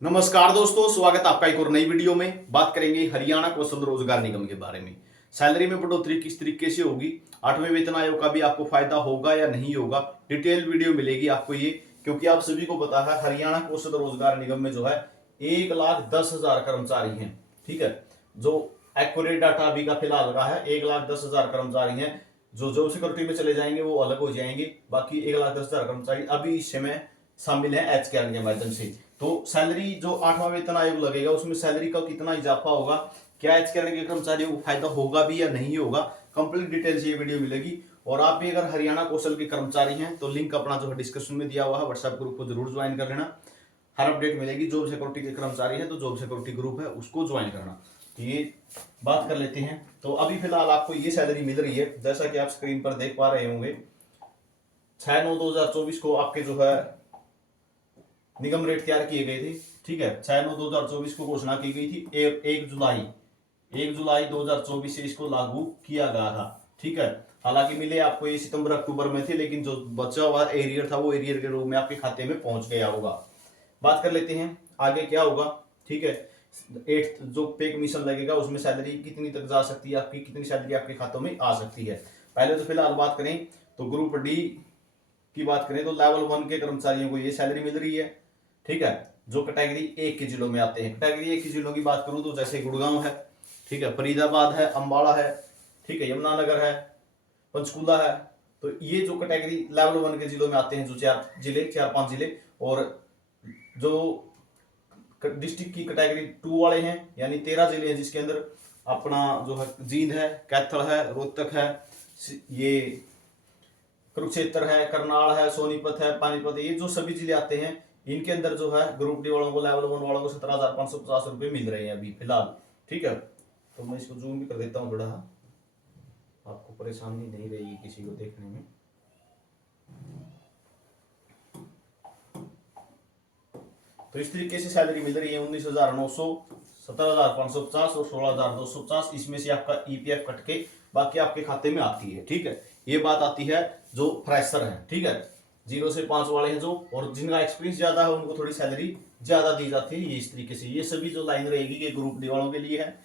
नमस्कार दोस्तों, स्वागत है आपका एक और नई वीडियो में। बात करेंगे हरियाणा कौशल रोजगार निगम के बारे में। सैलरी में बढ़ोतरी किस तरीके से होगी, 8वें वेतन आयोग का भी आपको फायदा होगा या नहीं होगा, डिटेल वीडियो मिलेगी आपको ये। क्योंकि आप सभी को पता है हरियाणा कौशल रोजगार निगम में जो है 1,10,000 कर्मचारी हैं। ठीक है, जो एक्यूरेट डाटा अभी का फिलहाल रहा है 1,10,000 कर्मचारी हैं। जो जॉब सिक्योरिटी में चले जाएंगे वो अलग हो जाएंगे, बाकी 1,10,000 कर्मचारी अभी इस समय शामिल है एच के माध्यम से। तो सैलरी जो 8वां वेतन आयोग लगेगा उसमें सैलरी का कितना इजाफा होगा, क्या एच के कर्मचारियों को फायदा होगा भी या नहीं होगा, कंप्लीट डिटेल से ये वीडियो मिलेगी। और आप भी अगर हरियाणा कौशल के कर्मचारी हैं तो लिंक अपना जो है डिस्क्रिप्शन में दिया हुआ है, व्हाट्सएप ग्रुप को जरूर ज्वाइन कर लेना। हर अपडेट मिलेगी। जॉब सिक्योरिटी के कर्मचारी है तो जॉब सिक्योरिटी ग्रुप है उसको ज्वाइन करना। तो ये बात कर लेते हैं। तो अभी फिलहाल आपको ये सैलरी मिल रही है, जैसा कि आप स्क्रीन पर देख पा रहे होंगे। 6/9/2024 को आपके जो है निगम रेट तैयार किए गए थे। ठीक है, 6/9/2024 को घोषणा की गई थी। 1 जुलाई 2024 से इसको लागू किया गया था। ठीक है, हालांकि मिले आपको ये सितंबर अक्टूबर में थे, लेकिन जो बचा हुआ एरियर था वो एरियर के रूप में आपके खाते में पहुंच गया होगा। बात कर लेते हैं आगे क्या होगा। ठीक है, 8th जो पे कमीशन लगेगा उसमें सैलरी कितनी तक जा सकती है, आपकी कितनी सैलरी आपके खातों में आ सकती है। पहले तो फिलहाल बात करें तो ग्रुप डी की बात करें तो लेवल 1 के कर्मचारियों को ये सैलरी मिल रही है। ठीक है, जो कैटेगरी 1 के जिलों में आते हैं। कैटेगरी 1 के जिलों की बात करूं तो जैसे गुड़गांव है, ठीक है, फरीदाबाद है, अंबाला है, ठीक है, यमुनानगर है, पंचकूला है। तो ये जो कैटेगरी लेवल 1 के जिलों में आते हैं, जो 4-5 जिले, और जो डिस्ट्रिक्ट की कैटेगरी 2 वाले हैं यानी 13 जिले हैं, जिसके अंदर अपना जो है जींद है, कैथल है, रोहतक है, ये कुरुक्षेत्र है, करनाल है, सोनीपत है, पानीपत, ये जो सभी जिले आते हैं इनके अंदर जो है ग्रुप डी वालों को, लेवल 1 वालों को 17,550 रुपए मिल रहे हैं अभी फिलहाल। ठीक है, तो मैं इसको जूम भी कर देता हूँ थोड़ा, आपको परेशानी नहीं रहेगी किसी को देखने में। तो इस तरीके से सैलरी मिल रही है 19,900, 17,550 और 16,250। इसमें से आपका ईपीएफ कट के बाकी आपके खाते में आती है। ठीक है, ये बात आती है जो फ्रेशर है। ठीक है, 0 से 5 वाले हैं जो, और जिनका एक्सपीरियंस ज्यादा है उनको थोड़ी सैलरी ज्यादा दी जाती है। ये इस तरीके से ये सभी जो लाइन रहेगी ये ग्रुप डी वालों के लिए है,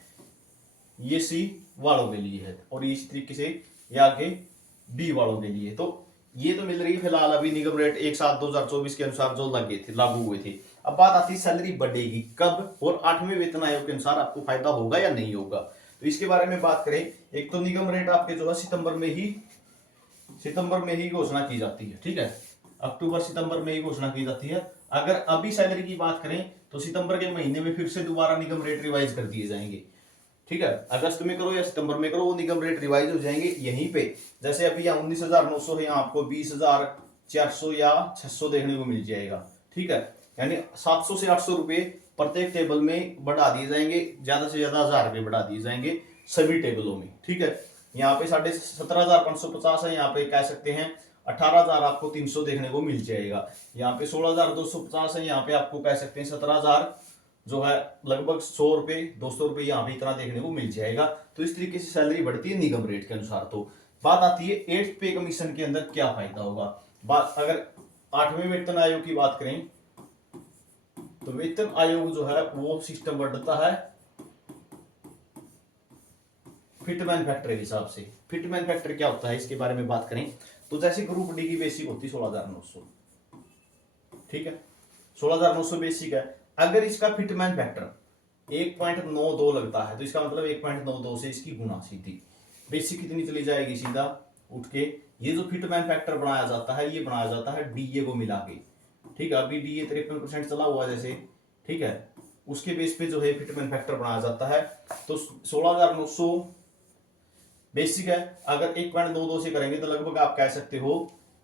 ये सी वालों के लिए है, और इस तरीके से ये आगे बी वालों के लिए। तो ये तो मिल रही है फिलहाल अभी निगम रेट 1/7/2024 के अनुसार जो लगे थे, लागू हुए थे। अब बात आती है सैलरी बढ़ेगी कब और 8वें वेतन आयोग के अनुसार आपको फायदा होगा या नहीं होगा। तो इसके बारे में बात करें, एक तो निगम रेट आपके जो है सितंबर में ही घोषणा की जाती है। ठीक है, अक्टूबर सितंबर में ही घोषणा की जाती है। अगर अभी सैलरी की बात करें तो सितंबर के महीने में फिर से दोबारा निगम रेट रिवाइज कर दिए जाएंगे। ठीक है, अगस्त में करो या सितंबर में करो वो निगम रेट रिवाइज हो जाएंगे यहीं पे। जैसे अभी यहाँ 19,900 है, यहाँ आपको 20,400 या 600 देखने को मिल जाएगा। ठीक है, यानी 700 से 800 रुपए प्रत्येक टेबल में बढ़ा दिए जाएंगे, ज्यादा से ज्यादा 1,000 रुपए बढ़ा दिए जाएंगे सभी टेबलों में। ठीक है, यहाँ पे 17,550 है, यहाँ पे कह सकते हैं 18,300 देखने को मिल जाएगा। यहाँ पे 16,250 है, यहाँ पे आपको कह सकते हैं 17,000 जो है, लगभग 100 रुपए 200 रुपए यहाँ पे इतना देखने को मिल जाएगा। तो इस तरीके से सैलरी बढ़ती है निगम रेट के अनुसार। तो बात आती है 8th पे कमीशन के अंदर क्या फायदा होगा। बात अगर 8वें वेतन आयोग की बात करें तो वेतन आयोग जो है वो सिस्टम बढ़ता है फिटमैन फैक्टर के हिसाब से। फिटमैन फैक्टर क्या होता है इसके बारे में बात करें तो जैसे ग्रुप डी की बेसिक होती है 16,900। ठीक है, 16,900 बेसिक है। अगर इसका फिटमैन फैक्टर 1.92 लगता है तो इसका मतलब 1.92 से इसकी गुना सीधी बेसिक कितनी चली जाएगी, सीधा उठ के ये जो फिटमैन फैक्टर बनाया जाता है ये बनाया जाता है डीए को मिला के। ठीक है, अभी डीए 53% चला हुआ जैसे, ठीक है, उसके बेस पे जो है फिटमैन फैक्टर बनाया जाता है। तो 16,900 बेसिक है। अगर 1.22 से करेंगे तो लगभग आप कह सकते हो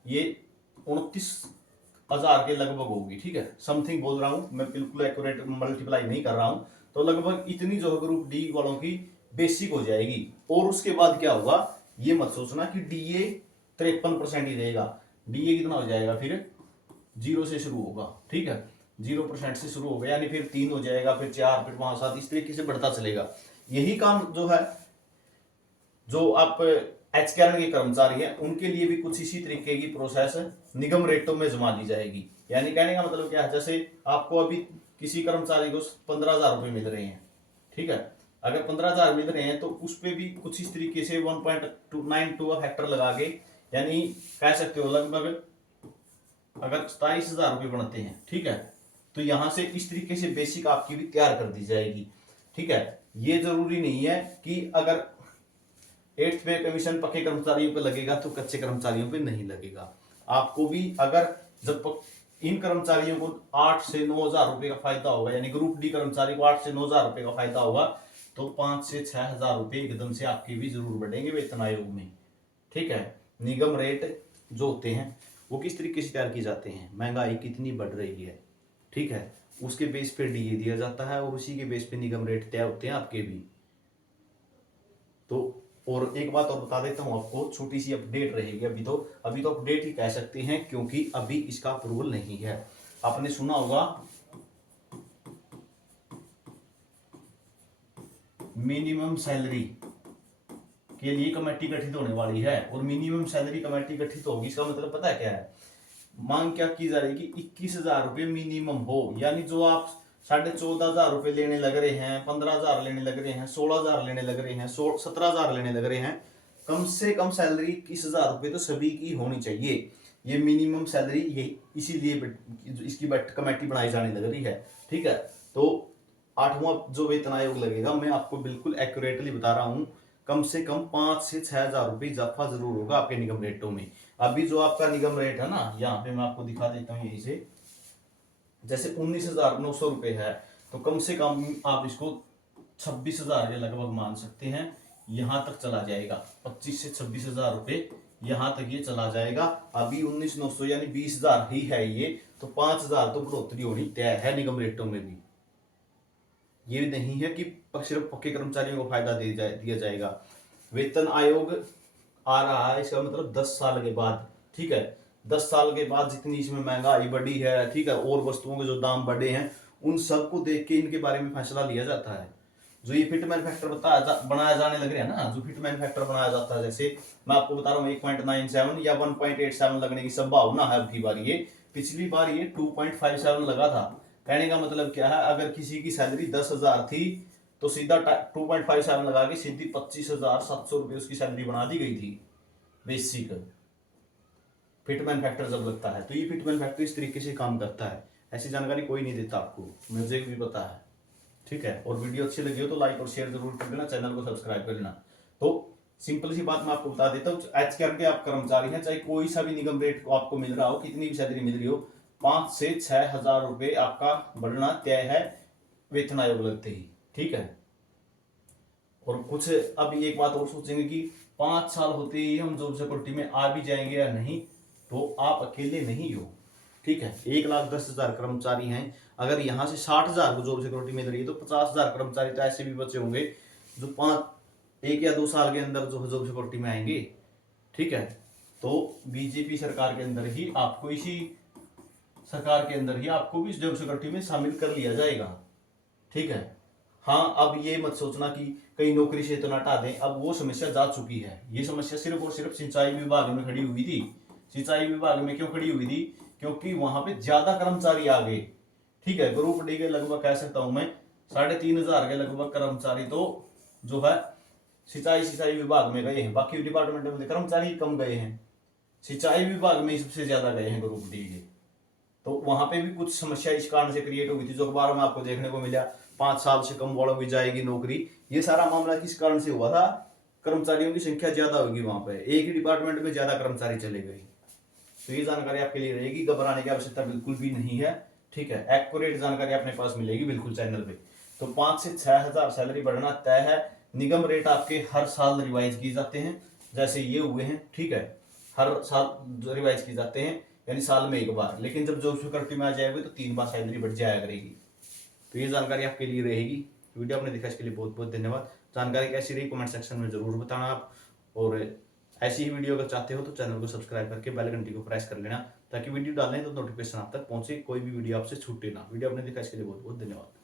ये 29,000 के लगभग होगी। ठीक है, समथिंग बोल रहा हूं मैं, बिल्कुल एक्यूरेट मल्टीप्लाई नहीं कर रहा हूं। तो लगभग इतनी जो है ग्रुप डी वालों की बेसिक हो जाएगी। और उसके बाद क्या होगा ये मत सोचना कि डीए 53% ही देगा। डीए कितना हो जाएगा फिर 0 से शुरू होगा। ठीक है, 0% से शुरू होगा, यानी फिर 3 हो जाएगा, फिर 4, फिर 5, 7, इस तरीके से बढ़ता चलेगा। यही काम जो है जो आप एच के कर्मचारी हैं उनके लिए भी कुछ इसी तरीके की प्रोसेस निगम रेटों में जमा दी जाएगी। यानी कहने का मतलब क्या है, जैसे आपको अभी किसी कर्मचारी को 15,000 रुपये मिल रहे हैं, ठीक है, अगर 15,000 मिल रहे हैं तो उस पे भी कुछ इस तरीके से 1.92 फैक्टर लगा के, यानी कह सकते हो लगभग अगर 27,000 रुपये बनते हैं, ठीक है, तो यहां से इस तरीके से बेसिक आपकी भी तैयार कर दी जाएगी, ठीक है। ये जरूरी नहीं है कि अगर 8th पे कमीशन पक्के कर्मचारियों पे लगेगा तो कच्चे कर्मचारियों पे नहीं लगेगा। आपको भी अगर जब इन कर्मचारियों को 8 से 9,000 रुपए का फायदा होगा, यानी ग्रुप डी कर्मचारी को 8 से 9,000 रुपए का फायदा होगा, तो 5 से 6,000 रुपए एकदम से आपके भी जरूर बढ़ेंगे वेतन आयोग में, ठीक है। निगम रेट जो होते हैं वो किस तरीके से तैयार किए जाते हैं, महंगाई कितनी बढ़ रही है, ठीक है, उसके बेस पे डीए दिया जाता है और उसी के बेस पे निगम रेट तय होते हैं आपके भी। तो और एक बात और बता देता हूं आपको, छोटी सी अपडेट रहेगी, अभी तो अपडेट ही कह सकते हैं क्योंकि अभी इसका अप्रूवल नहीं है। आपने सुना होगा मिनिमम सैलरी के लिए कमेटी गठित होने वाली है, और मिनिमम सैलरी कमेटी गठित होगी, इसका मतलब पता है क्या है, मांग क्या की जा रही है कि 21,000 रुपये मिनिमम हो, यानी जो आप 14,500 रुपये लेने लग रहे हैं, 15,000 लेने लग रहे हैं, 16,000 लेने लग रहे हैं, 17,000 लेने लग रहे हैं, कम से कम सैलरी 21,000 रुपये तो सभी की होनी चाहिए। ये मिनिमम सैलरी ये इसीलिए इसकी कमेटी बनाई जाने लग रही है, ठीक है। तो 8वां जो वेतन आयोग लगेगा, मैं आपको बिल्कुल एक्यूरेटली बता रहा हूँ, कम से कम 5 से 6,000 रुपये इजाफा जरूर होगा आपके निगम रेटों में। अभी जो आपका निगम रेट है ना, यहाँ पे मैं आपको दिखा देता हूँ यहीं से, जैसे 19,900 रुपये है, तो कम से कम आप इसको 26,000 के लगभग मान सकते हैं, यहां तक चला जाएगा, 25 से 26,000 रुपये यहां तक ये चला जाएगा। अभी 19,900 यानी 20,000 ही है ये, तो 5,000 तो बढ़ोतरी होनी तय है निगम रेटों में भी। ये नहीं है कि सिर्फ पक्के कर्मचारियों को फायदा दिया जाएगा। वेतन आयोग आ रहा है, इसका मतलब 10 साल के बाद, ठीक है, 10 साल के बाद जितनी इसमें महंगाई बढ़ी है, ठीक है, और वस्तुओं के जो दाम बढ़े हैं, उन सबको देख के इनके बारे में फैसला लिया जाता है। जो ये फिट मैन्युफैक्चर बनाया जाने लग रहा है ना, जो फिट मैन्युफैक्चर बनाया जाता है, जैसे मैं आपको बता रहा हूँ 1.97 या 1.87 लगने की संभावना है अब की बार। ये पिछली बार ये 2.57 लगा था। कहने का मतलब क्या है, अगर किसी की सैलरी 10,000 थी तो सीधा 2.57 लगा के सीधी 25,700 रुपये उसकी सैलरी बना दी गई थी बेसिक। फिट मैन्युफैक्चर जब लगता है तो ये फिट मैन्युफैक्चर इस तरीके से काम करता है। ऐसी जानकारी कोई नहीं देता आपको, मुझे भी पता है, ठीक है। और वीडियो अच्छी लगी हो तो लाइक और शेयर जरूर कर देना, चैनल को सब्सक्राइब कर लेना। तो सिंपल सी बात मैं आपको बता देता हूँ, एचकेआर के आप कर्मचारी हैं, चाहे कोई सा भी निगम रेट को आपको मिल रहा हो, कितनी भी सैलरी मिल रही हो, 5 से 6,000 रुपये आपका बढ़ना तय है वेतन आयोग लगते ही, ठीक है। और कुछ अब एक बात और सोचेंगे कि 5 साल होते ही हम जॉब सिक्योरिटी में आ भी जाएंगे या नहीं, तो आप अकेले नहीं हो, ठीक है। 1,10,000 कर्मचारी हैं, अगर यहाँ से 60,000 को जॉब सिक्योरिटी मिल रही है तो 50,000 कर्मचारी तो ऐसे भी बचे होंगे जो 1 या 2 साल के अंदर जो जॉब सिक्योरिटी में आएंगे, ठीक है। तो बीजेपी सरकार के अंदर ही आपको, इसी सरकार के अंदर ही आपको भी जॉब सिक्योरिटी में शामिल कर लिया जाएगा, ठीक है। हाँ, अब ये मत सोचना कि कहीं नौकरी से तो हटा दें, अब वो समस्या जा चुकी है। ये समस्या सिर्फ और सिर्फ सिंचाई विभाग में खड़ी हुई थी। सिंचाई विभाग में क्यों खड़ी हुई थी, क्योंकि वहां पे ज्यादा कर्मचारी आ गए, ठीक है। ग्रुप डी के लगभग कह सकता हूं मैं 3,500 के लगभग कर्मचारी तो जो है सिंचाई विभाग में गए हैं, बाकी डिपार्टमेंट में कर्मचारी कम गए हैं, सिंचाई विभाग में सबसे ज्यादा गए हैं ग्रुप डी के। तो वहां पे भी कुछ समस्या इस कारण से क्रिएट हुई थी, जो अखबार में आपको देखने को मिला, 5 साल से कम वालों की जाएगी नौकरी। ये सारा मामला किस कारण से हुआ था, कर्मचारियों की संख्या ज्यादा होगी, वहां पे एक ही डिपार्टमेंट में ज्यादा कर्मचारी चले गए। तो ये जानकारी आपके लिए रहेगी, घबराने की आवश्यकता बिल्कुल भी नहीं है, ठीक है। एक्यूरेट जानकारी अपने पास मिलेगी बिल्कुल चैनल पे। तो 5 से 6,000 सैलरी बढ़ना तय है। निगम रेट आपके हर साल रिवाइज किए जाते हैं, जैसे ये हुए हैं, ठीक है, हर साल रिवाइज किए जाते हैं, यानी साल में एक बार। लेकिन जब जॉब सिक्योरिटी में आ जाएगी तो 3 बार सैलरी बढ़ जाया करेगी। तो ये जानकारी आपके लिए रहेगी। वीडियो आपने देखा इसके लिए बहुत बहुत धन्यवाद। जानकारी कैसी रही कमेंट सेक्शन में जरूर बताना आप, और ऐसी ही वीडियो अगर चाहते हो तो चैनल को सब्सक्राइब करके बेल घंटी को प्रेस कर लेना, ताकि वीडियो डालने तो नोटिफिकेशन आप तक पहुंचे, कोई भी वीडियो आपसे छूटे ना। वीडियो आपने देखा इसके लिए बहुत बहुत धन्यवाद।